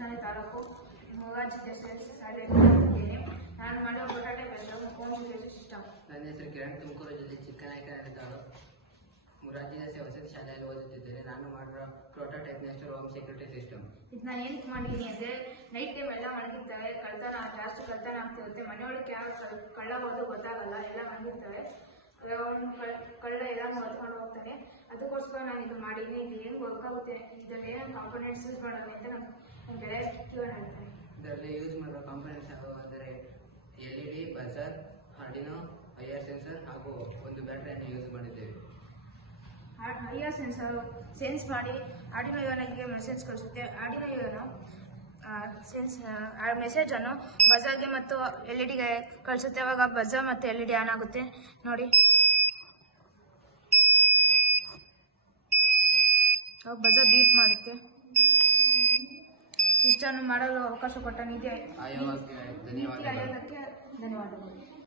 ಮನೆ ತಾಲೂಕು ಮೊಗಾಜಿ ಟೆಕ್ಸ್ಟೈಲ್ಸ್ ಶಾಲೆಯಲ್ಲಿ ನಾನು ಮಾಡುವ ಪ್ರೊಟೋಟೈಪ್ ಹೆಸರು ಹೋಮ್ ಸೆಕ್ಯೂರಿಟಿ ಸಿಸ್ಟಮ್. ನನ್ನ ಹೆಸರು ಕಿರಣ್, ತುಮಕೂರು ಜಿಲ್ಲೆ ಚಿಕ್ಕನಾಯಕನಹಳ್ಳಿ ತಾಲೂಕು ಮುರಾರ್ಜಿ ದೇಸಾಯಿ ವಸತಿ ಶಾಲೆಯಲ್ಲಿ ಓದುತ್ತಿದ್ದೇನೆ. ನಾನು ಮಾಡಿರೋ ಪ್ರೊಟೋಟೈಪ್ ಹೆಸರು ಹೋಮ್ ಸೆಕ್ಯೂರಿಟಿ ಸಿಸ್ಟಮ್. ಇದು ನಾನು ಏನಕ್ಕೆ ಮಾಡಿದ್ದೀನಿ ಅಂದರೆ ನೈಟ್ ಟೈಮ್ ಎಲ್ಲ ಮಲಗಿರ್ತವೆ, ಜಾಸ್ತಿ ಕಳ್ತನ ಆಗ್ತಿರುತ್ತೆ. ಮನೆಯೊಳಗೆ ಯಾವ ಕಳ್ಳ ಹೋದು ಗೊತ್ತಾಗಲ್ಲ, ಎಲ್ಲ ಮಲಗಿರ್ತವೆ. ಒಂದು ಕಳ್ಳ ಎಲ್ಲ ಹೊತ್ಕೊಂಡು ಹೋಗ್ತಾನೆ. ಅದಕ್ಕೋಸ್ಕರ ನಾನು ಇದು ಮಾಡಿದ್ದೀನಿ. ಇದು ಏನು ವರ್ಕ್ ಆಗುತ್ತೆ, ಇದರಲ್ಲಿ ಏನೇನು ಕಾಂಪೊನೆಂಟ್ಸ್ ಯೂಸ್ ಮಾಡೋದು ಅಂತ ನನ್ನ ಗೆಳೆಯ ಕ್ಯೂರ್ ಹೇಳ್ತಾರೆ. ಇದರಲ್ಲಿ ಯೂಸ್ ಮಾಡುವ ಕಾಂಪೊನೆಂಟ್ಸ್ ಯಾವುವು ಅಂದರೆ LED, buzzer, Arduino, IR sensor ಹಾಗೂ ಒಂದು ಬ್ಯಾಟ್ರಿಯನ್ನು ಯೂಸ್ ಮಾಡಿದ್ದೇವೆ. IR ಸೆನ್ಸರ್ ಸೆನ್ಸ್ ಮಾಡಿ ಆರ್ಡಿನೋ ಯುಎನ್ಗೆ ಮೆಸೇಜ್ ಕಳಿಸುತ್ತೆ. ಆರ್ಡಿನೋ ಯುಎನ್ ಮೆಸೇಜನ್ನು ಬಜರ್ಗೆ ಮತ್ತು LEDಗೆ ಕಳಿಸುತ್ತೆ. ಅವಾಗ ಬಜರ್ ಮತ್ತು LED ಆನ್ ಆಗುತ್ತೆ. ನೋಡಿ, ಅವಾಗ ಬಜರ್ ಬೀಟ್ ಮಾಡುತ್ತೆ. ಇಷ್ಟನ್ನು ಮಾಡಲು ಅವಕಾಶ ಕೊಟ್ಟ ನೀತಿ ಆಯೋಗಕ್ಕೆ ಧನ್ಯವಾದಗಳು. ಧನ್ಯವಾದಗಳು.